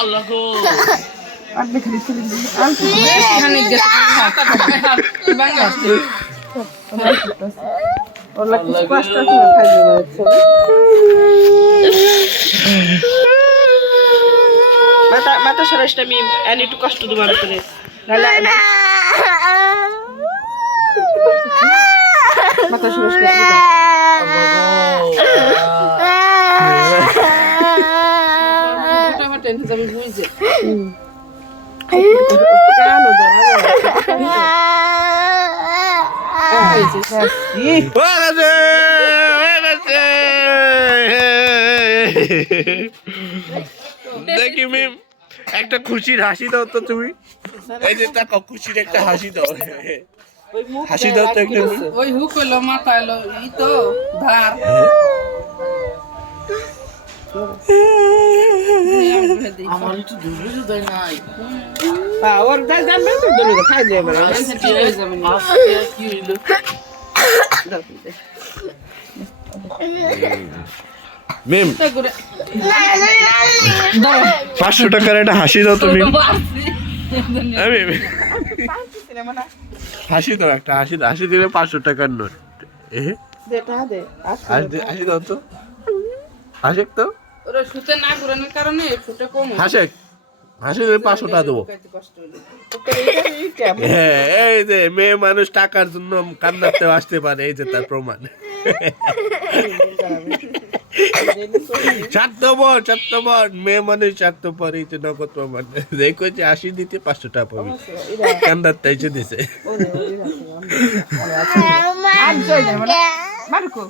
আল্লাহ গো আর দেখে দিচ্ছি খানিক গেছে বাঙ্গা ওরা কিছু কষ্ট করে খাই যাচ্ছে মাথা মাথা সরাসটা মিম এনি একটু কষ্ট দেবার করে মাথা সরাসটা আমি বুঝে দেখি মিম একটা খুশির হাসি দাও তো তুমি এই যে তা খুশির একটা হাসি দাও হাসি দাও তো একটা ওই হুক হইলো মাথা এলো ই তো ধার আমার একটু দূরে দেয় নাই ওর দাই জানবে তো দূরে খাই যাবে না আজকে কি হইলো মিম 500 টাকার একটা হাসি দাও তুমি হাসি দাও একটা হাসি দাও হাসি দিলে 500 টাকার নোট হাসি দাও তো হাসেক তো ওরা শুতে না ঘুরানোর কারণে ফুটে কম হাসেক হাসি দিলে 500 টাকা দেবো হ্যাঁ এই যে মেয়ে মানুষ টাকার জন্য কান্নাতে আসতে পারে এই যে তার প্রমাণ স্বার্থপর মেয়ে মানুষ স্বার্থপর এই যে নগদ প্রমাণ দেখো যে 80 দিতে 500 টাকা পাবে কান্দার তাইছে দিছে মারুকো